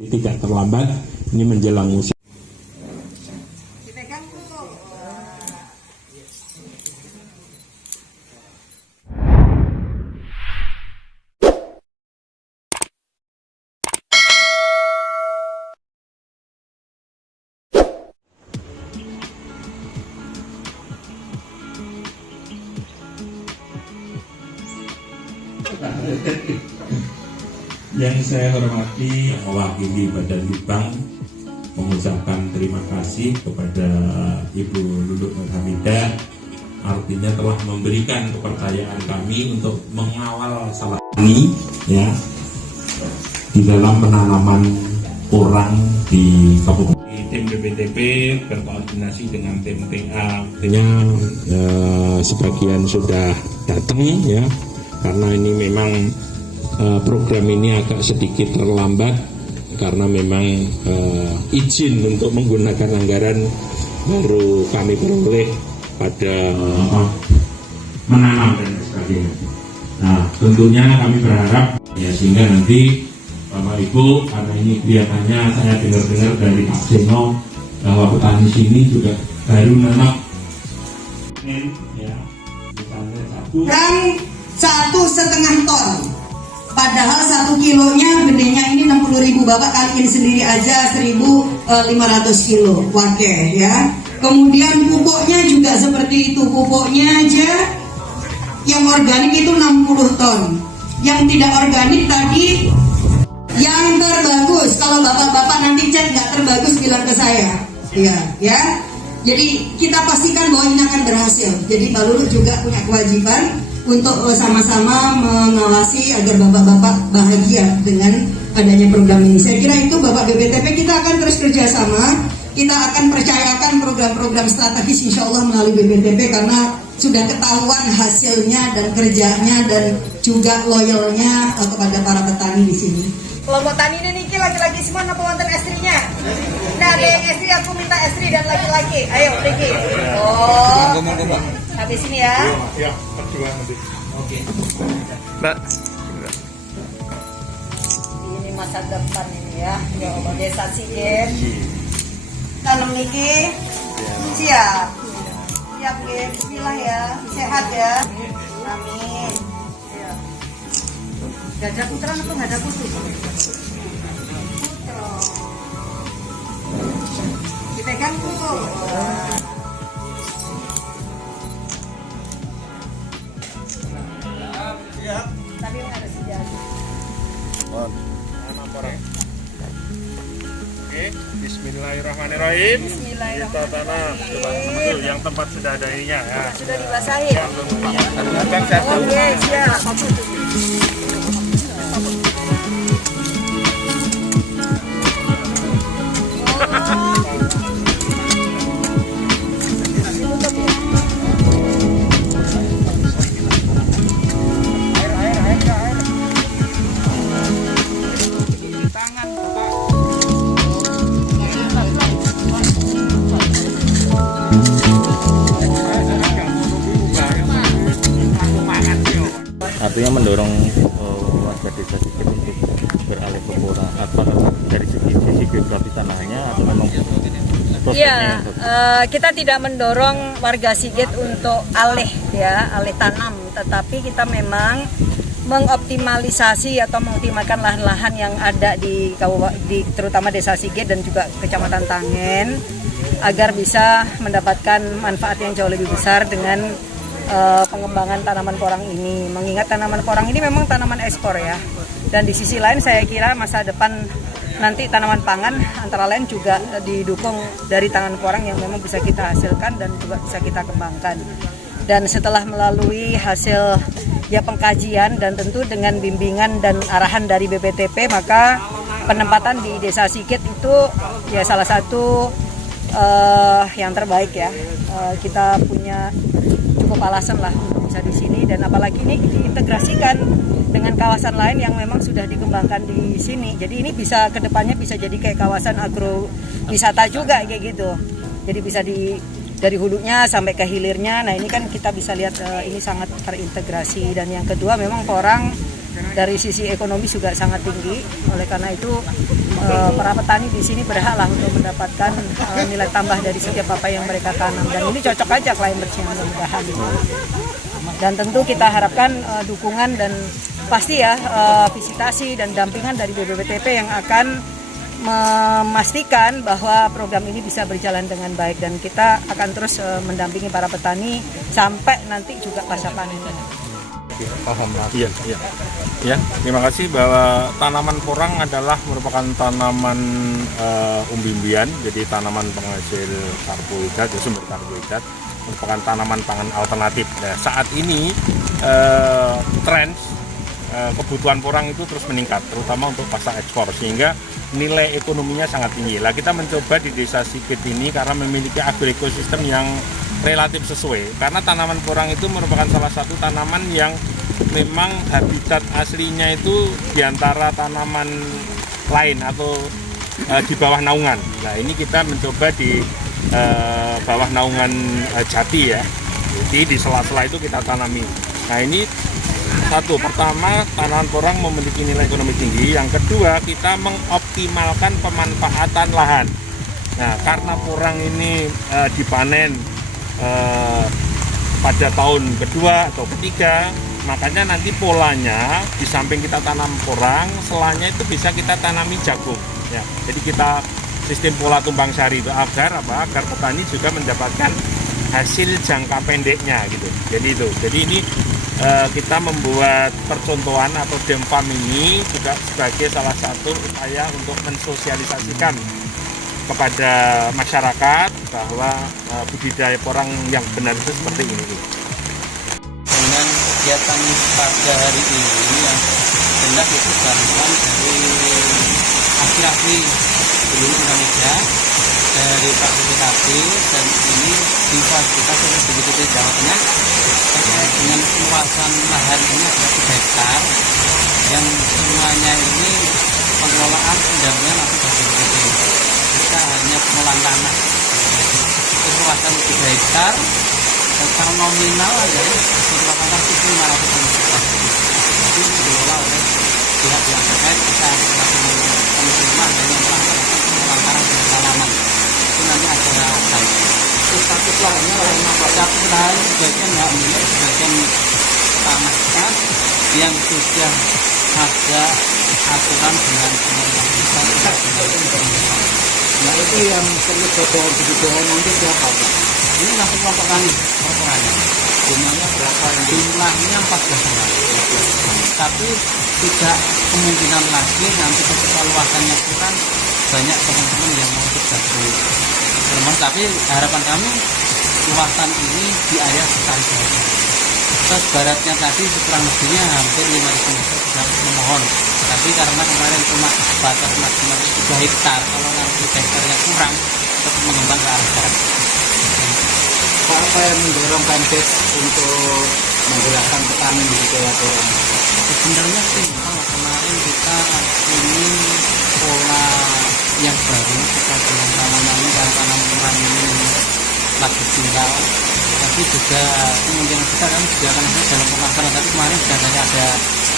Tidak terlambat, ini menjelang musim. Yang saya hormati mewakili Badan Litbang mengucapkan terima kasih kepada Ibu Luluk Nur Hamidah, artinya telah memberikan kepercayaan kami untuk mengawal salah ini ya di dalam penanaman porang di Kabupaten. Tim BPTP berkoordinasi dengan tim TA. Artinya sebagian sudah datang ya, karena ini memang program ini agak sedikit terlambat karena memang izin untuk menggunakan anggaran baru kami peroleh pada menanam dan sebagainya. Nah, tentunya kami berharap ya sehingga nanti Bapak Ibu, karena ini kelihatannya saya dengar-dengar dari Pak Seno bahwa petani sini juga baru nanam ya, misalnya satu setengah ton. Padahal 1 kilonya bedanya ini 60.000, Bapak kaliin sendiri aja 1.500 kilo wakil ya. Kemudian pupuknya juga seperti itu, pupuknya aja yang organik itu 60 ton. Yang tidak organik tadi yang terbagus, kalau bapak-bapak nanti cek nggak terbagus bilang ke saya ya. Jadi kita pastikan bahwa ini akan berhasil. Jadi Pak Luluk juga punya kewajiban untuk sama-sama mengawasi agar bapak-bapak bahagia dengan adanya program ini. Saya kira itu Bapak BPTP, kita akan terus kerjasama. Kita akan percayakan program-program strategis insya Allah melalui BPTP karena sudah ketahuan hasilnya dan kerjanya dan juga loyalnya kepada para petani di sini. Kelompok tani ini niki laki-laki semua napa wonten estrinya? Nah, ada yang estri aku minta estri dan laki-laki. Ayo, Riki. Oh. Habis sini ya. Ya, perjuangan nanti. Oke. Mbak. Ini masa depan ini ya. Ya Allah, desa Sigit. Tanam niki. Siap. Siap, Nggih. Bismillah ya. Sehat ya. Amin. Gajah putra atau gajah putih? Putra. Dipegang tuh. Siap. Tapi nggak ada sejarah. Oke, Bismillahirrahmanirrahim. Bismillahirrahmanirrahim. Kita tanam. Coba yang tempat sudah ada ininya ya. Sudah dibasahin. Bang satu. Oke, siap. Artinya mendorong warga desa Sigit untuk beralih ke porang, apa dari sisi geografi tanahnya atau memang Iya, kita tidak mendorong warga Sigit untuk alih tanam, tetapi kita memang mengoptimalisasi atau mengoptimalkan lahan-lahan yang ada di terutama desa Sigit dan juga Kecamatan Tangen agar bisa mendapatkan manfaat yang jauh lebih besar dengan pengembangan tanaman porang ini. Mengingat tanaman porang ini memang tanaman ekspor ya. Dan di sisi lain saya kira masa depan nanti tanaman pangan antara lain juga didukung dari tanaman porang yang memang bisa kita hasilkan dan juga bisa kita kembangkan. Dan setelah melalui hasil pengkajian dan tentu dengan bimbingan dan arahan dari BPTP, maka penempatan di Desa Sigit itu ya salah satu yang terbaik ya. Kita punya cukup alasan lah untuk bisa di sini, dan apalagi ini diintegrasikan dengan kawasan lain yang memang sudah dikembangkan di sini. Jadi ini bisa kedepannya bisa jadi kayak kawasan agrowisata juga kayak gitu. Jadi bisa dari hulunya sampai ke hilirnya. Nah ini kan kita bisa lihat ini sangat terintegrasi. Dan yang kedua memang porang dari sisi ekonomi juga sangat tinggi. Oleh karena itu para petani di sini berhak lah untuk mendapatkan nilai tambah dari setiap apa yang mereka tanam, dan ini cocok aja climate-nya mudah-mudahan. Dan tentu kita harapkan dukungan dan pasti ya visitasi dan dampingan dari BPPTP yang akan memastikan bahwa program ini bisa berjalan dengan baik, dan kita akan terus mendampingi para petani sampai nanti juga pasca panen. Paham lah. Iya. Ya, terima kasih bahwa tanaman porang adalah merupakan tanaman umbi-umbian, jadi tanaman penghasil karbohidrat, sumber karbohidrat, merupakan tanaman pangan alternatif. Nah, saat ini tren kebutuhan porang itu terus meningkat, terutama untuk pasar ekspor, sehingga nilai ekonominya sangat tinggi. Lah kita mencoba di Desa Sigit ini karena memiliki agroekosistem yang relatif sesuai, karena tanaman porang itu merupakan salah satu tanaman yang memang habitat aslinya itu diantara tanaman lain atau di bawah naungan. Nah ini kita mencoba di bawah naungan jati ya, jadi di sela-sela itu kita tanami. Nah ini satu, pertama tanaman porang memiliki nilai ekonomi tinggi. Yang kedua, kita mengoptimalkan pemanfaatan lahan. Nah karena porang ini dipanen pada tahun kedua atau ketiga, makanya nanti polanya di samping kita tanam porang, selanya itu bisa kita tanami jagung ya. Jadi kita sistem pola tumpang sari itu agar apa? Agar petani juga mendapatkan hasil jangka pendeknya gitu. Jadi ini kita membuat percontohan atau dam farm ini juga sebagai salah satu upaya untuk mensosialisasikan kepada masyarakat bahwa budidaya porang yang benar itu seperti ini. Dengan kegiatan pada hari ini yang hendak itu bantuan dari akhir-akhir seluruh Indonesia, dari Pak BPKP, dan ini difasilitasi oleh BPPT Jawa Tengah terkait dengan luasan lahan ini adalah 3 hektar yang semuanya ini pengelolaan pendampingan atau BPPT. Kita hanya pengelolaan tanah, luasan 3 hektar, secara nominal adalah merupakan target 500 juta. Itu dikelola oleh pihak-pihak terkait. Kita penerima dan yang melaksanakan pengelolaan dan tanaman. Itu nanti ada status lainnya, status lain sebagian hak milik, sebagian tanahnya yang sudah ada aturan dengan pemerintah. Nah itu yang perlu didorong nanti siapa Pak? Ini nanti kelompok tani perporanya. Jumlahnya berapa? Jumlahnya 14 orang. Tapi tidak kemungkinan lagi nanti ketika luasannya kurang, banyak teman-teman yang mau bergabung. Tapi harapan kami luasan ini di area sekali saja. Terus baratnya tadi kurang lebihnya hampir 5.000 meter sudah memohon. Tapi karena kemarin cuma batas maksimal 3 hektar, kalau nanti hektarnya kurang, tetap mengembang ke arah barat. Apa yang mendorong Pemkes untuk menggerakkan petani di Jawa Tengah? Sebenarnya sih, kalau kemarin kita ingin pola yang baru terkait dengan tanaman ini, karena tanaman porang ini lagi viral, tapi juga kemungkinan besar kami juga akan ada dalam pemasaran. Tapi kemarin sudah ada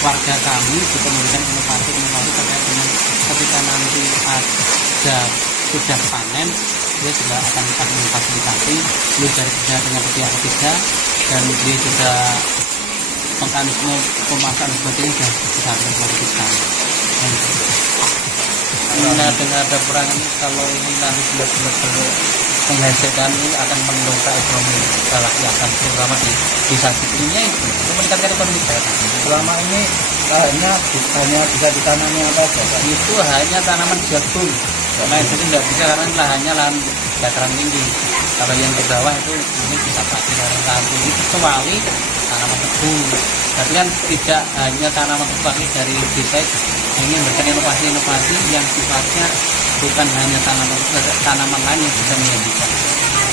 warga kami juga memberikan inovasi terkait dengan ketika nanti ada sudah panen, dia juga akan kita memfasilitasi dari kerja dengan pihak ketiga, dan dia juga mekanisme pemasaran sebagainya sudah bisa kita. Dengan ada perang ini, kalau ini nanti benar-benar menghasilkan, ini akan mendongkrak ekonomi rakyat, terutama di desa sekitarnya, itu meningkatkan ekonomi daerah. Selama ini hanya bisa ditanami apa saja? Itu hanya tanaman jagung. Karena itu tidak bisa, karena lahannya lahan dataran tinggi. Kalau yang di bawah itu ini bisa pakai lahan tinggi, kecuali tanaman tebu. Tapi kan tidak hanya tanaman tebu, dari desa ini memberikan inovasi-inovasi yang sifatnya bukan hanya tanaman lain yang bisa menyajikan.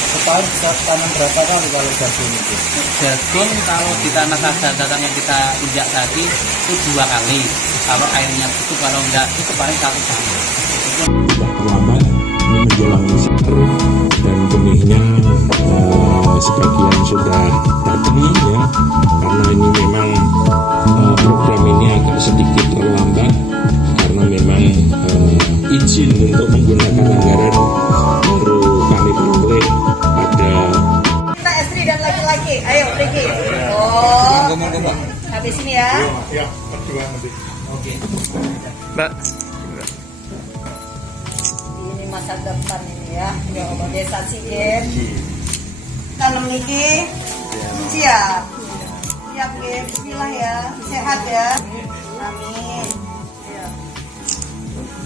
Setahun bisa tanam berapa kali kalau jagung itu? Jagung kalau di tanah dataran yang kita injak tadi itu 2 kali. Kalau airnya itu, kalau enggak itu paling 1 kali. Tidak terlambat, ini menjelang Sahur dan benihnya sebagian sudah datang ya, karena ini memang program ini agak untuk menggunakan anggaran baru kami peroleh pada Kita istri dan laki-laki, ayo Ricky. Oh, habis ini ya. Ya, berdua nanti. Oke. Mbak. Ini masa depan ini ya. Ya Allah, Desa Sigit. Tanam niki. Siap. Siap, Git. Bismillah ya. Sehat ya. Amin. Ya.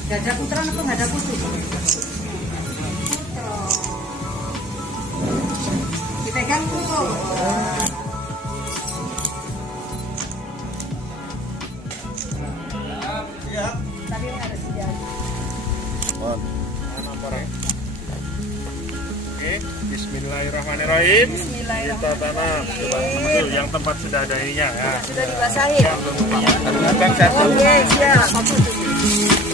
Gajah putra atau nggak ada putri? Putra. Dipegang tuh. Tapi ada sejarah. Oke, bismillahirrahmanirrahim. Kita Bismillahirrahmanirrahim. tanam. Tuh, yang tempat sudah ada ininya ya. Sudah dibasahi. Abang satu. Oke, siap.